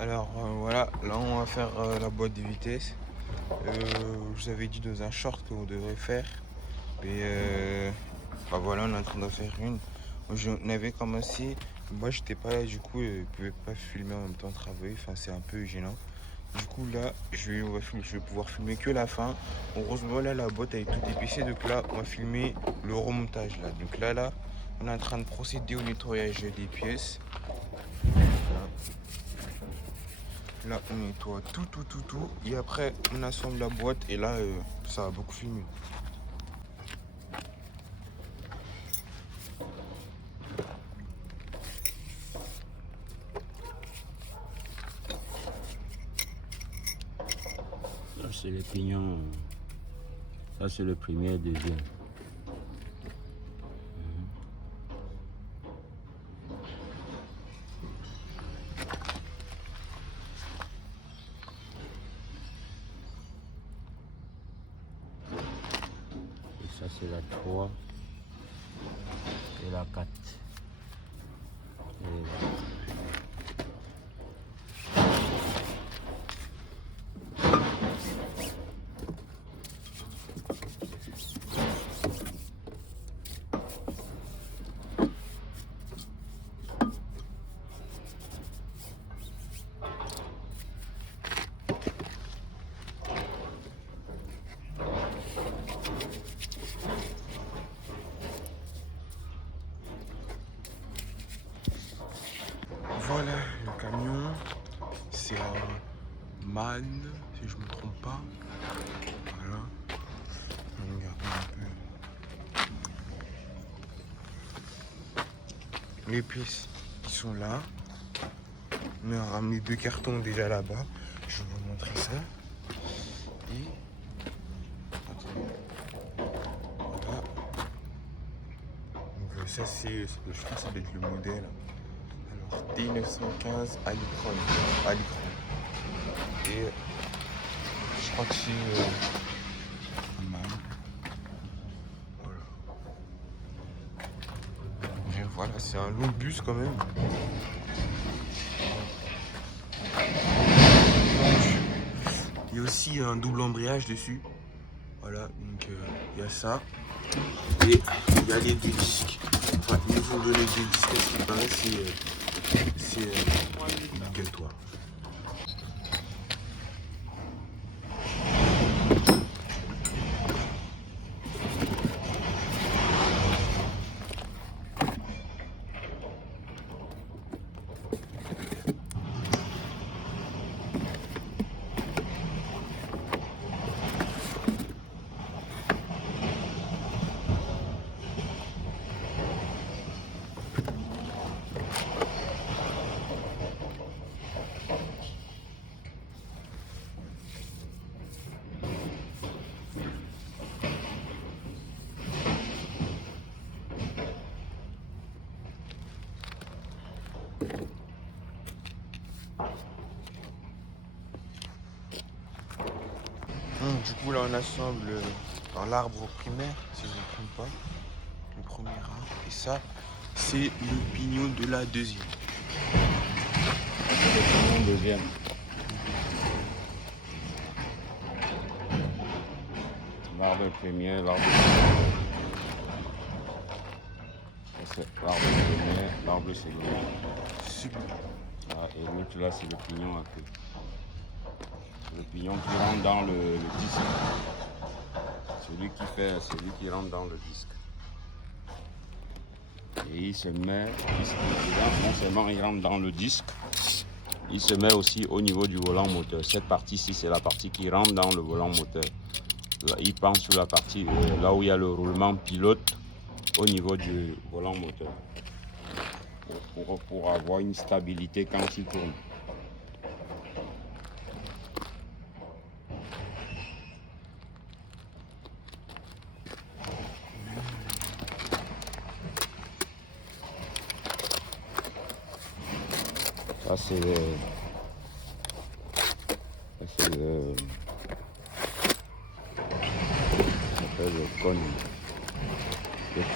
Alors voilà, là on va faire la boîte de vitesse. Je vous avais dit dans un short que vous devrez faire. Et bah voilà, on est en train de faire une. On avait commencé, moi j'étais pas là, du coup je pouvais pas filmer en même temps travailler, enfin c'est un peu gênant. Du coup là, je vais pouvoir filmer que la fin. Heureusement là la boîte elle est toute épicée, donc là on va filmer le remontage là. Donc là, on est en train de procéder au nettoyage des pièces. Là, on nettoie tout. Et après, on assemble la boîte. Et là, ça va beaucoup filmer. Ça, c'est les pignons. Ça, c'est le premier et deuxième. Et ça, c'est la 3 et la 4. Et Voilà, le camion. C'est un MAN, si je me trompe pas. Voilà. Regardez un peu. Les pièces qui sont là. On a ramené 2 cartons déjà là-bas. Je vais vous montrer ça. Et voilà. Donc ça c'est, je pense que ça doit être le modèle. Alors T915 à l'écran. Et je crois que c'est un MAN. Voilà. Et voilà, c'est un long bus quand même. Il y a aussi un double embrayage dessus. Voilà, donc il y a ça. Et il y a les deux disques. Enfin, ils vont donner des disques, à ce qui paraît, c'est obligatoire. Du coup là on assemble dans l'arbre primaire, si je ne me trompe pas, le premier arbre. Et ça, c'est le pignon de la deuxième. le pignon deuxième. L'arbre premier, l'arbre premier, l'arbre second. Super. Ah, et l'autre là, c'est le pignon à queue. Le pignon qui rentre dans le disque. Celui qui rentre dans le disque. Et il se met, non seulement il rentre dans le disque, il se met aussi au niveau du volant moteur. Cette partie-ci, c'est la partie qui rentre dans le volant moteur. Là, il pense sur la partie là où il y a le roulement pilote au niveau du volant moteur. Pour avoir une stabilité quand il tourne. Ça c'est le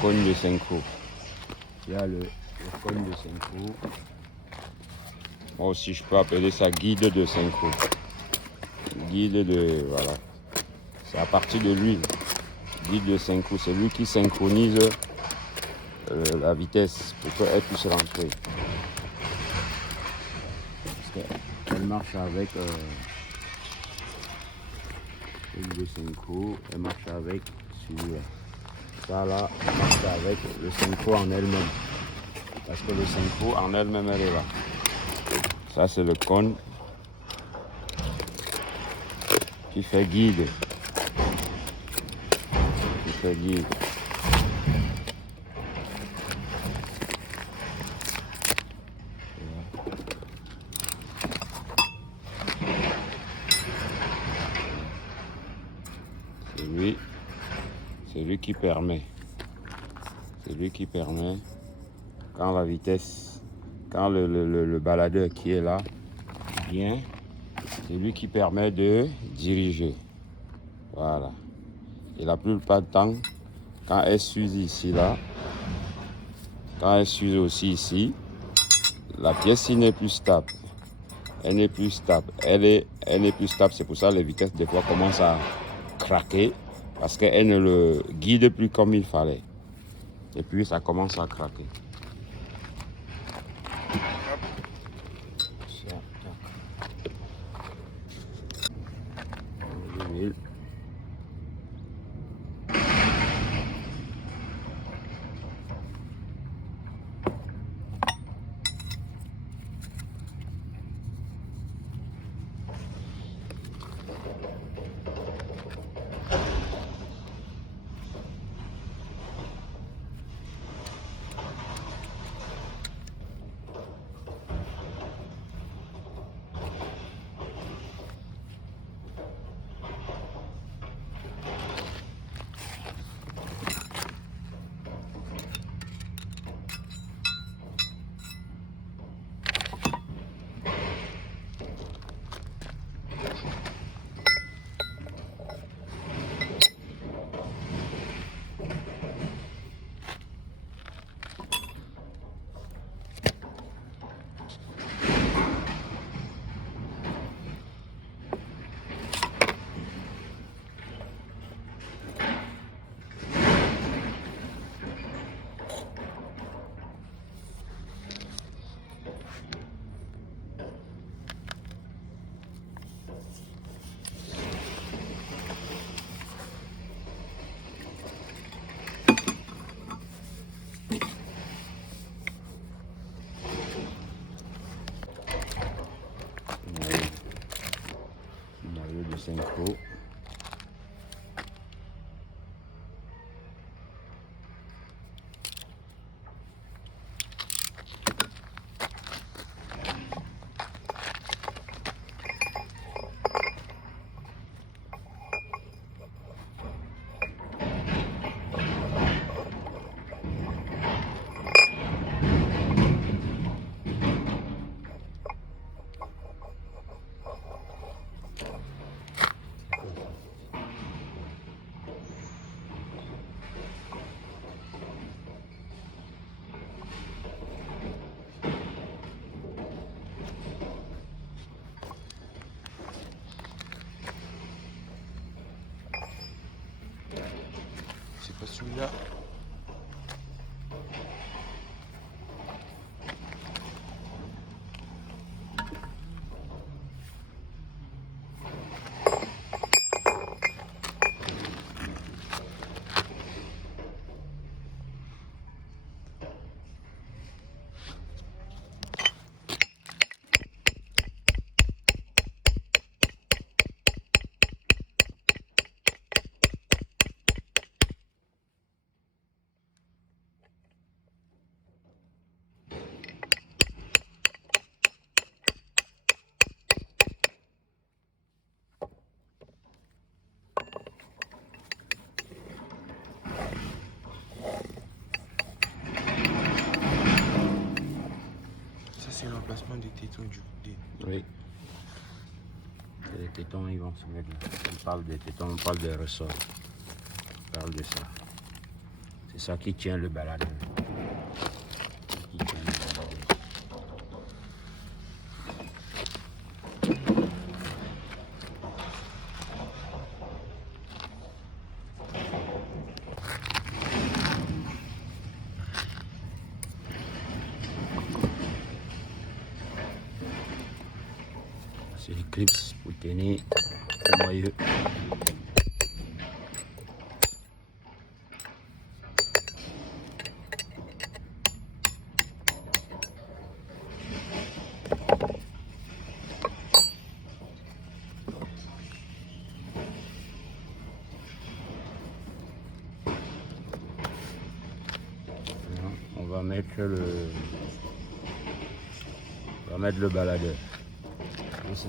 cône de synchro. Il y a le cône de synchro. Moi aussi, je peux appeler ça guide de synchro. Guide de... Voilà. C'est à partir de lui. Guide de synchro, c'est lui qui synchronise la vitesse pour qu'elle puisse rentrer. Parce qu'elle marche avec... guide de synchro, elle marche avec celui-là. Ça là, elle marche avec le synchro en elle-même. Parce que le synchro en elle-même, elle est là. Ça, c'est le cône qui fait guide. Qui fait guide. C'est lui qui permet. C'est lui qui permet quand la vitesse, quand le baladeur qui est là vient, c'est lui qui permet de diriger. Voilà. Et la plupart du temps, quand elle s'use ici, là, quand elle s'use aussi ici, la pièce n'est plus stable. Elle n'est plus stable. Elle n'est plus stable. C'est pour ça que les vitesses, des fois, commencent à craquer parce qu'elle ne le guide plus comme il fallait. Et puis, ça commence à craquer. Synchro. C'est pas celui-là. C'est l'emplacement des tétons du côté. Oui. Les tétons, ils vont se mettre là. On parle des tétons, on parle des ressorts. On parle de ça. C'est ça qui tient le baladeur. Qui tient le baladeur. C'est les clips pour tenir le noyau. On va mettre le baladeur. Ici.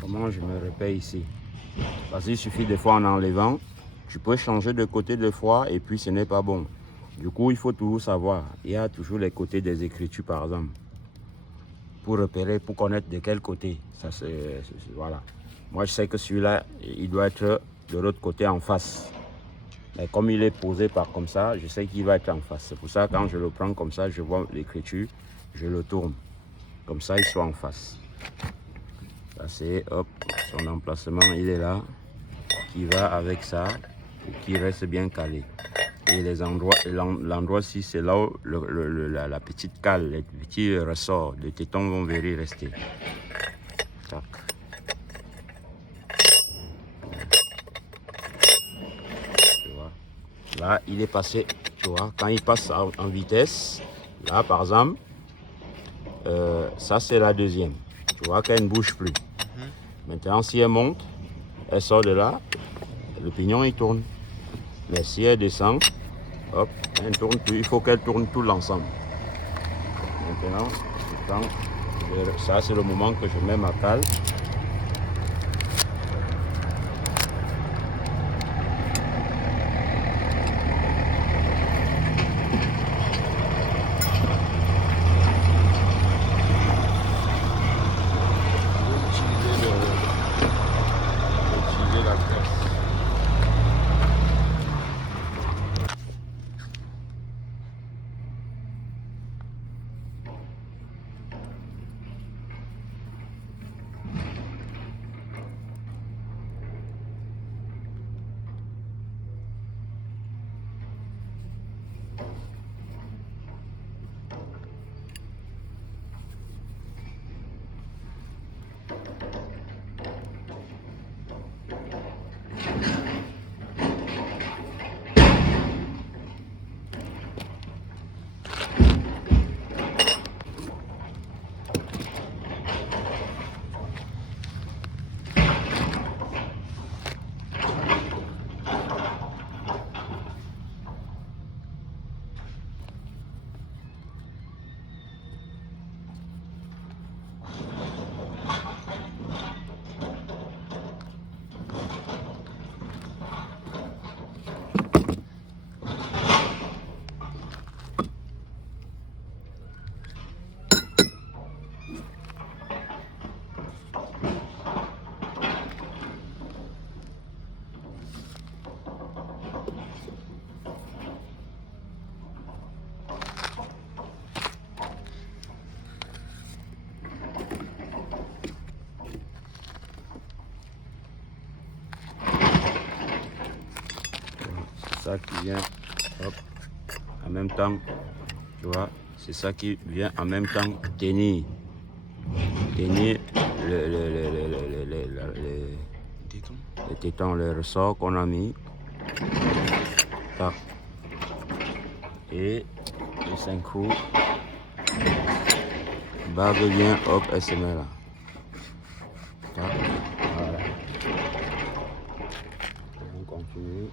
Comment je me repère ici? Parce qu'il suffit des fois en enlevant, tu peux changer de côté de fois et puis ce n'est pas bon. Du coup, il faut toujours savoir. Il y a toujours les côtés des écritures par exemple. Pour repérer, pour connaître de quel côté. Ça, voilà. Moi, je sais que celui-là, il doit être de l'autre côté en face. Mais comme il est posé par comme ça, je sais qu'il va être en face. C'est pour ça que quand je le prends comme ça, je vois l'écriture, je le tourne. Comme ça, il soit en face. Ça c'est, hop, son emplacement, il est là. Qui va avec ça pour qu'il reste bien calé. Et les endroits, l'endroit-ci, c'est là où la petite cale, les petits ressorts de tétons vont venir rester. Tac. Tu vois. Là, il est passé, tu vois, quand il passe en vitesse, là, par exemple, ça, c'est la deuxième. Tu vois qu'elle ne bouge plus. Maintenant, si elle monte, elle sort de là, le pignon, il tourne. Mais si elle descend, hop, elle tourne plus. Il faut qu'elle tourne tout l'ensemble. Maintenant, ça, c'est le moment que je mets ma cale. Ça qui vient, hop, en même temps, tu vois, c'est ça qui vient en même temps tenir les tétons, les ressorts qu'on a mis. Tac. Et le synchro, bague vient, hop, elle se met là. Tac. Voilà. On continue.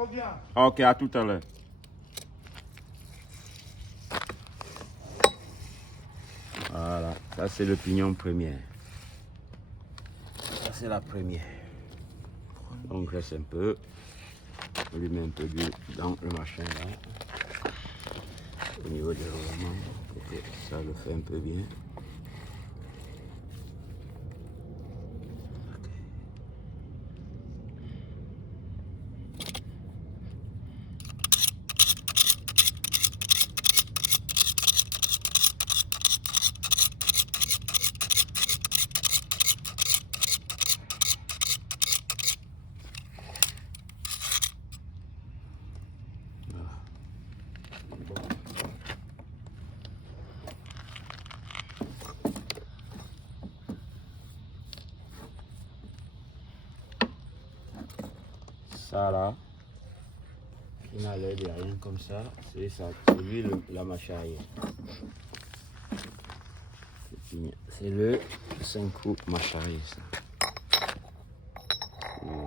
reviens. Ok, à tout à l'heure. Voilà, ça c'est le pignon premier. Ça c'est la première. On graisse un peu. On lui met un peu d'huile dans le machin là. Au niveau du roulement, pour que ça le fait un peu bien. Ça là, qui n'a l'air de rien comme ça, c'est ça, c'est lui la machaille. C'est le 5 coups machaille ça. Ok.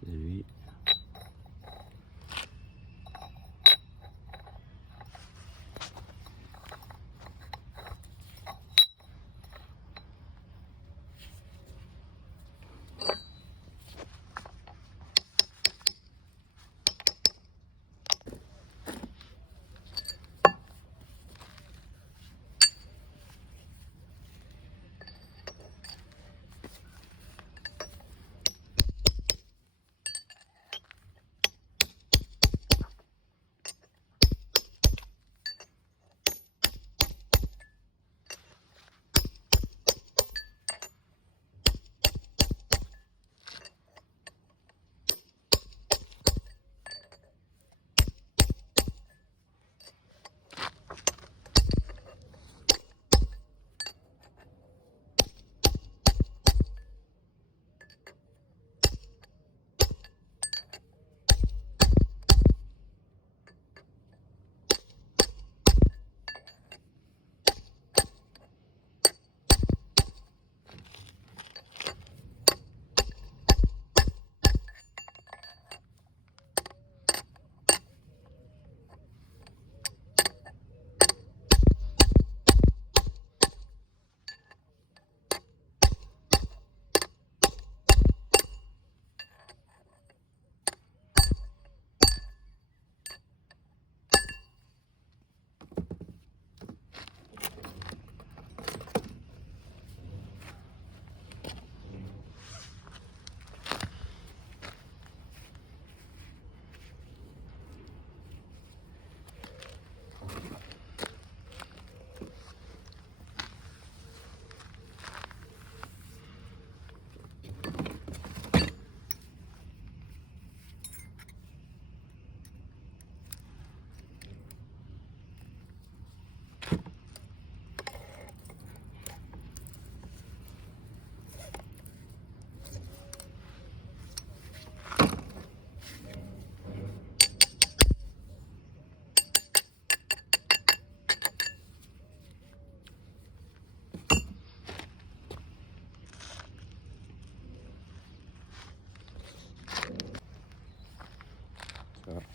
C'est lui.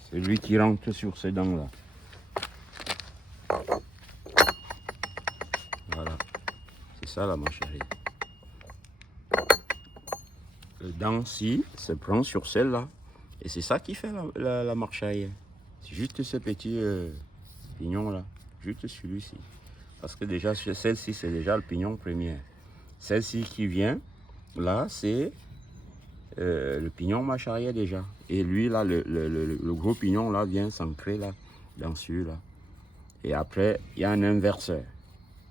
C'est lui qui rentre sur ces dents là. Voilà, c'est ça la machaille. Le dent-ci se prend sur celle-là. Et c'est ça qui fait la machaille. C'est juste ce petit pignon là, juste celui-ci. Parce que déjà, celle-ci, c'est déjà le pignon premier. Celle-ci qui vient, là, c'est le pignon machaillé déjà. Et lui, là, le gros pignon, là, vient s'ancrer là, dans celui-là. Et après, il y a un inverseur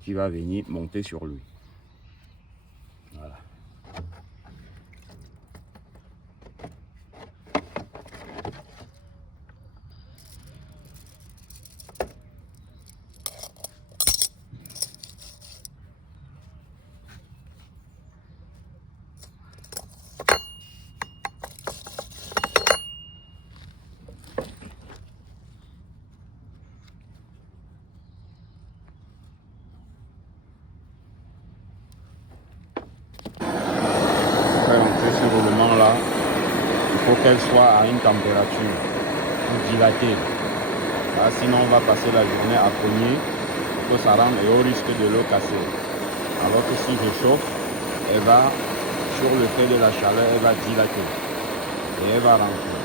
qui va venir monter sur lui. Voilà. qu'elle soit à une température pour dilater. Là, sinon, on va passer la journée à cogner, il faut s'arrendre et au risque de l'eau casser. Alors que si je chauffe, elle va, sur le fait de la chaleur, elle va dilater et elle va rentrer.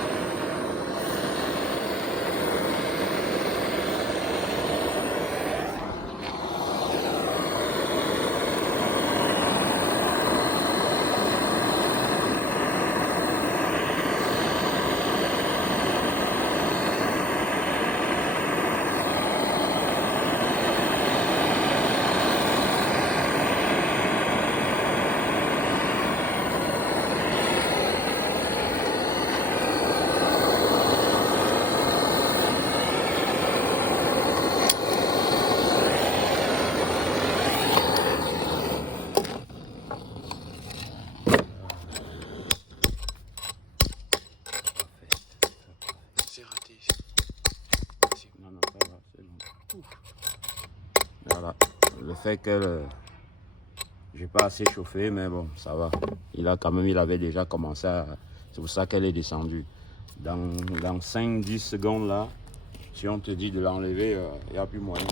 Voilà, le fait que j'ai pas assez chauffé, mais bon, ça va. Il avait déjà commencé à... C'est pour ça qu'elle est descendue. Dans 5-10 secondes là, si on te dit de l'enlever, il n'y a plus moyen.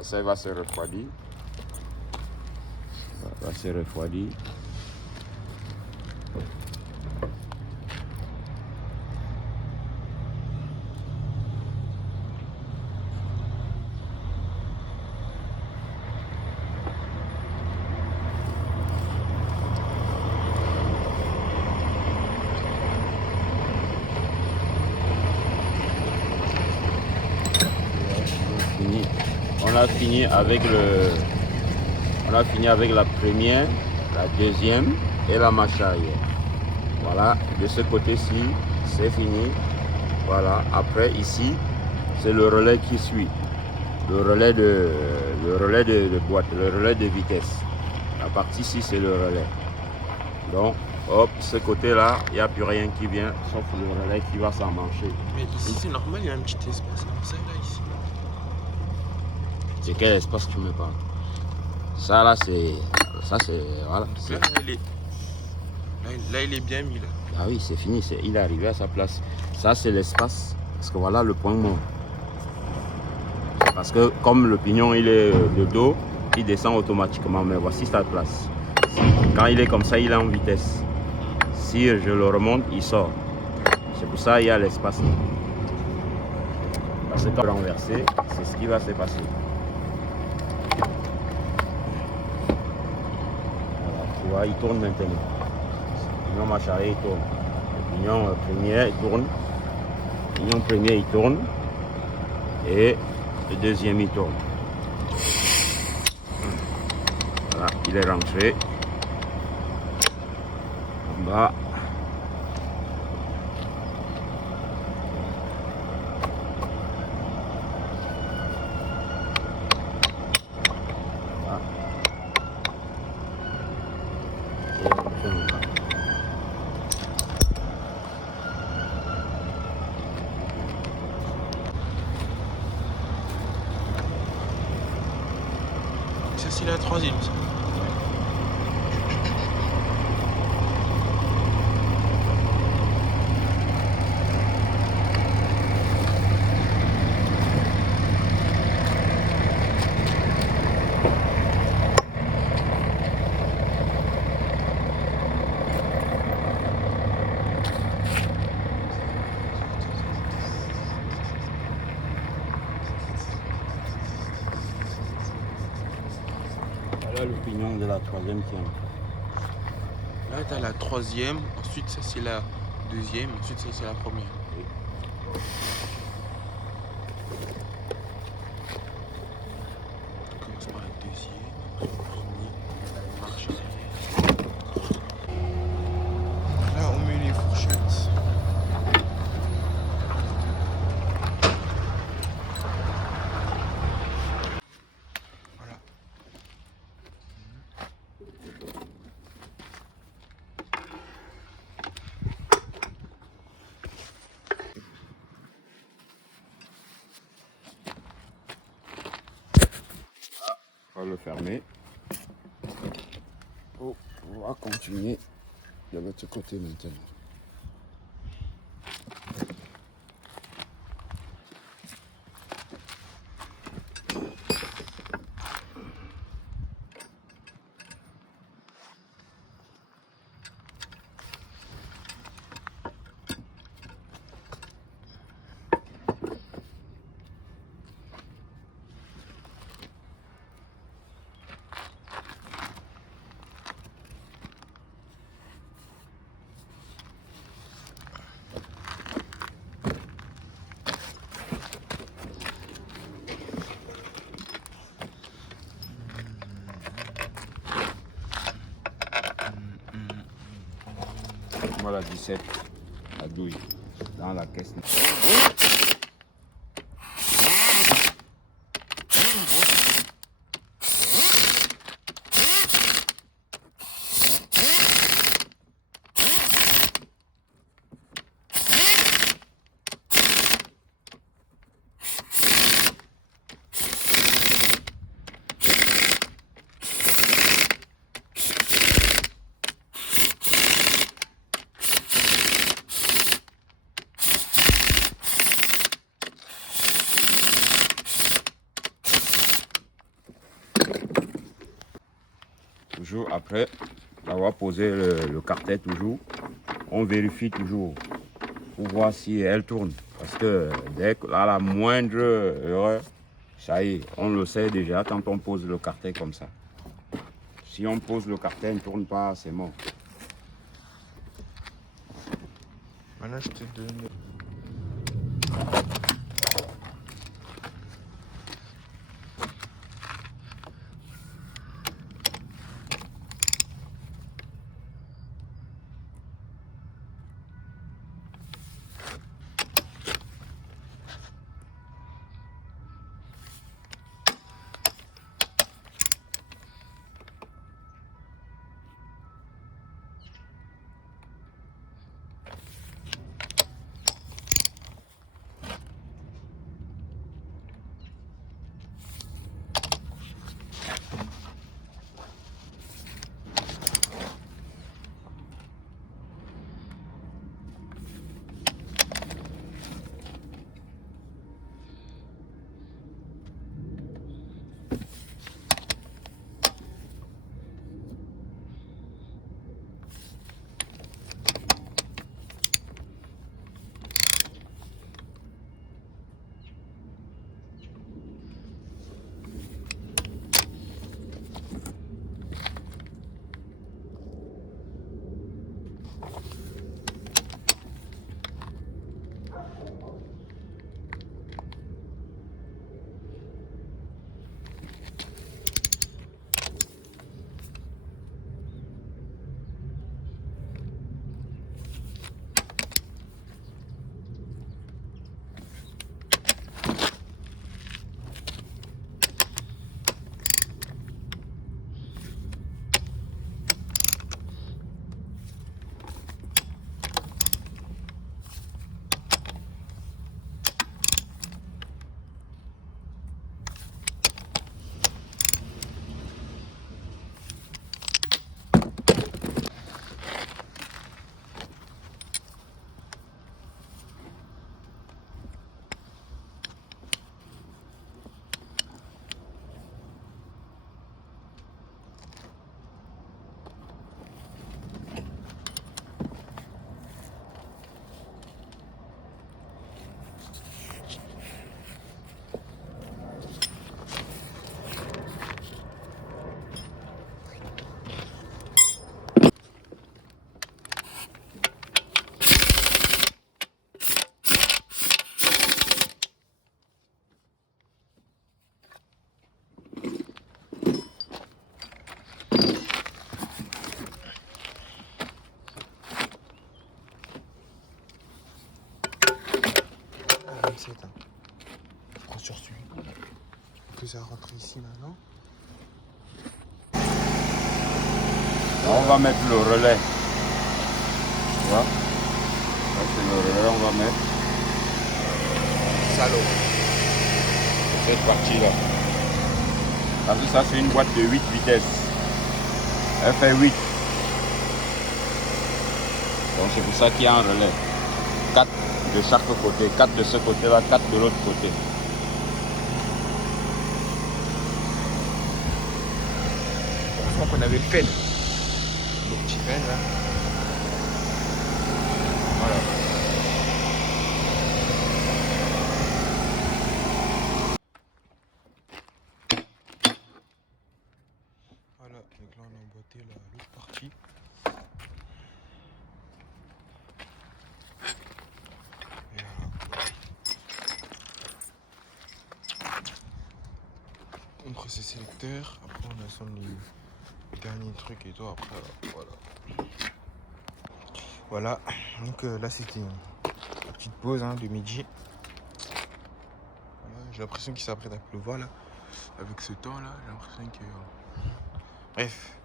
Ça va se refroidir. Ça va se refroidir. On a fini avec la première, la deuxième et la marche arrière. Voilà, de ce côté-ci, c'est fini. Voilà, après ici, c'est le relais qui suit. Le relais de boîte, le relais de vitesse. La partie ici, c'est le relais. Donc, hop, ce côté-là, il n'y a plus rien qui vient, sauf le relais qui va s'emmancher. Mais ici, c'est normal, il y a un petit espace comme ça, là, ici. C'est quel espace tu me parles? Ça, là, c'est... Ça, c'est... Voilà. Là, il est bien mis, là. Ah oui, c'est fini, il est arrivé à sa place. Ça, c'est l'espace, parce que voilà le point mort. Parce que comme le pignon, il est de dos, il descend automatiquement, mais voici sa place. Quand il est comme ça, il est en vitesse. Si je le remonte, il sort. C'est pour ça qu'il y a l'espace. Parce que quand je vais renverser, c'est ce qui va se passer. Voilà, tu vois, il tourne maintenant. Le pignon marche arrière, il tourne. Le pignon premier, il tourne. Le pignon premier, il tourne. Et le deuxième, il tourne. Voilà, il est rentré. En bas. Ça, c'est la troisième, ça. Voilà le pignon de la troisième qui est. Là, tu as la troisième. Ensuite, ça, c'est la deuxième. Ensuite, ça, c'est la première. Oui. On commence par la deuxième. Après, le premier. Marche arrière. Là, on met les fourchettes. Voilà. On va le fermer. Oh, on va continuer de l'autre côté maintenant. Voilà 17 la douille dans la caisse. Toujours après avoir posé le cartet, toujours, on vérifie toujours pour voir si elle tourne. Parce que dès que là, la moindre erreur, ça y est, on le sait déjà quand on pose le cartet comme ça. Si on pose le cartet, elle ne tourne pas, c'est mort. Maintenant, je te donne. Prends sur celui que ça rentre ici maintenant. On va mettre le relais. Tu vois? Là, c'est le relais, on va mettre. Salaud. Cette partie-là. Parce que ça, c'est une boîte de 8 vitesses. Elle fait 8. Donc, c'est pour ça qu'il y a un relais. 4 de chaque côté. 4 de ce côté-là, 4 de l'autre côté. Je crois qu'on avait fait le petit pen là. Voilà. Voilà, donc là on a emboîté l'autre partie. Et voilà. Entre ces sélecteurs, après on a son dernier truc et tout après voilà. Voilà, donc là c'était une petite pause de midi. Voilà, j'ai l'impression qu'il s'apprête à pleuvoir là. Avec ce temps là, j'ai l'impression que... Bref.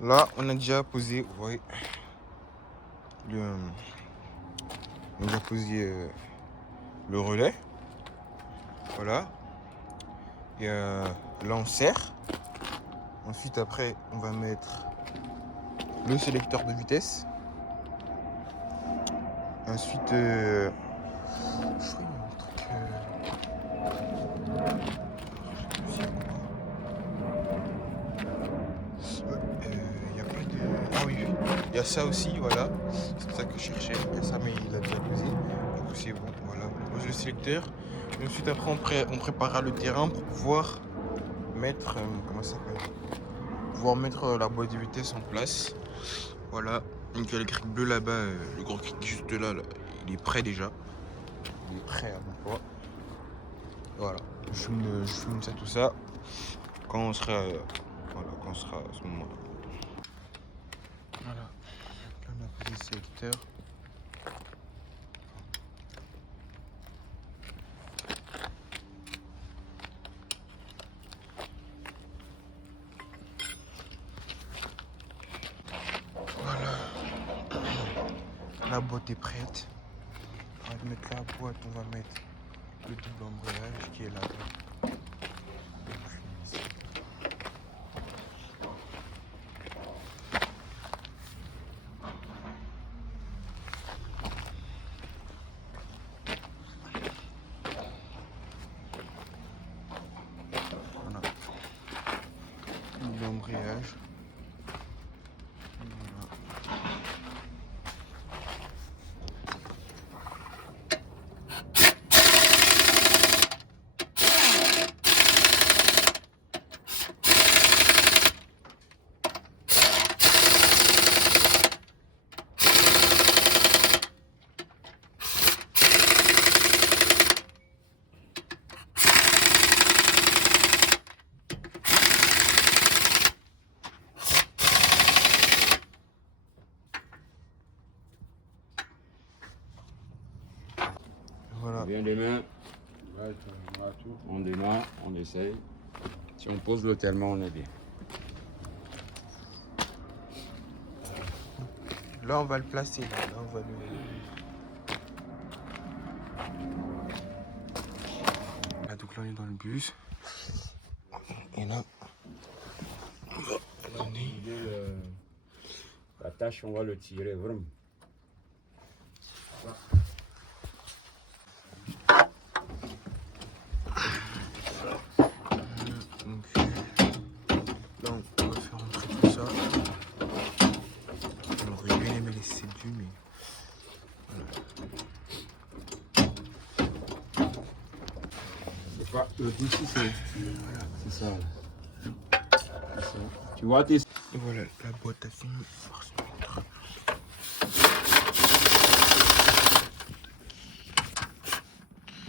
Là, on a déjà posé, vous voyez, on a déjà posé le relais. Voilà. Et là, on serre. Ensuite, après, on va mettre le sélecteur de vitesse. Ensuite, je crois qu'il y a un truc... il y a pas de... Ah oui, il y a ça aussi, voilà. C'est ça que je cherchais. Il y a ça, mais il a déjà posé. Du coup, c'est bon, voilà. On pose le sélecteur. Et ensuite, après, on préparera le terrain pour pouvoir mettre... comment ça s'appelle ? Pouvoir mettre la boîte de vitesse en place. Voilà. Donc, il y a le cric bleu là-bas, le gros cric juste là, il est prêt déjà. Il est prêt à l'emploi. Voilà. Je fume ça, tout ça. Quand on sera... voilà, quand on sera à ce moment-là. Voilà. Là, on a posé le sélecteur. Voilà. La boîte est prête. On va mettre la boîte, on va mettre le double embrayage qui est là-bas. Voilà. Double embrayage. Voilà. Bien demain, on démarre, on essaye. Si on pose le tellement, on est bien. Là, on va le placer. Là, on va le... Là, donc là, on est dans le bus. Et là, on va donner... La tâche, on va le tirer vraiment. Donc, là, on va faire entrer tout ça. On aurait bien aimé laisser du, mais... C'est pas... Le but ici, c'est... Voilà, c'est ça. C'est ça. Tu vois tes... Et voilà, la boîte a fini. Force mettre.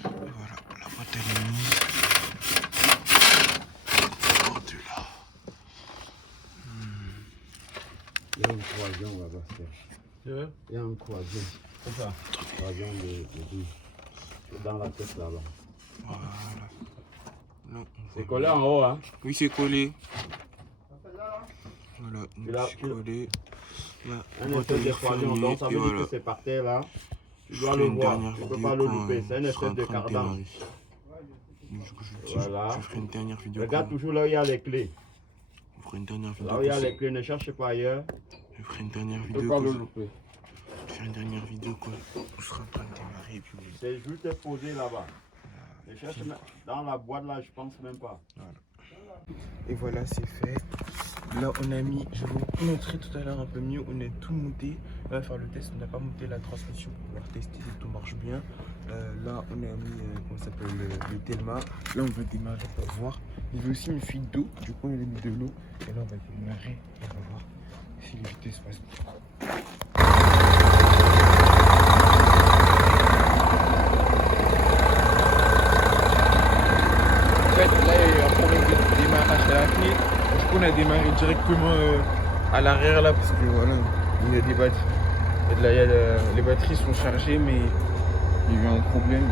Et voilà, la boîte elle est mise. Hors de là. Il y a une croisillon là-bas. Il y a un croisillon. C'est ça. Croisillon de dans la tête là-bas. Voilà. Non, C'est collé en haut, hein? oui, c'est collé. Voilà, donc c'est collé. Là, Un effet de croisillon, donc ça veut dire que c'est par terre là. Tu dois le voir, tu ne peux pas le louper. C'est un effet de cardan. Voilà. Je ferai une dernière vidéo. Regarde toujours là où il y a les clés. Je ferai une dernière vidéo. Là où il y a les clés, ne cherche pas ailleurs. Je ferai une dernière Tu ne peux vidéo. pas le louper. Je vais faire une dernière vidéo quoi. On sera en train de démarrer et puis oui. C'est juste posé là-bas. Ne cherche même dans la boîte là, je pense même pas. Voilà. Et voilà, c'est fait. Là, on a mis, je vais vous montrer tout à l'heure un peu mieux, on a tout monté. On va faire le test, on n'a pas monté la transmission pour pouvoir tester si tout marche bien. Là, on a mis, comment ça s'appelle, le Telma. Là, on va démarrer pour voir. Il y avait aussi une fuite d'eau, du coup, on a mis de l'eau. Et là, on va démarrer et on va voir si les vitesses passent bien. En fait, là, il y a un problème de démarrage à la clé. Du coup, on a démarré directement à l'arrière là parce que voilà, il y a des batteries. Et là, les batteries sont chargées, mais il y a eu un problème.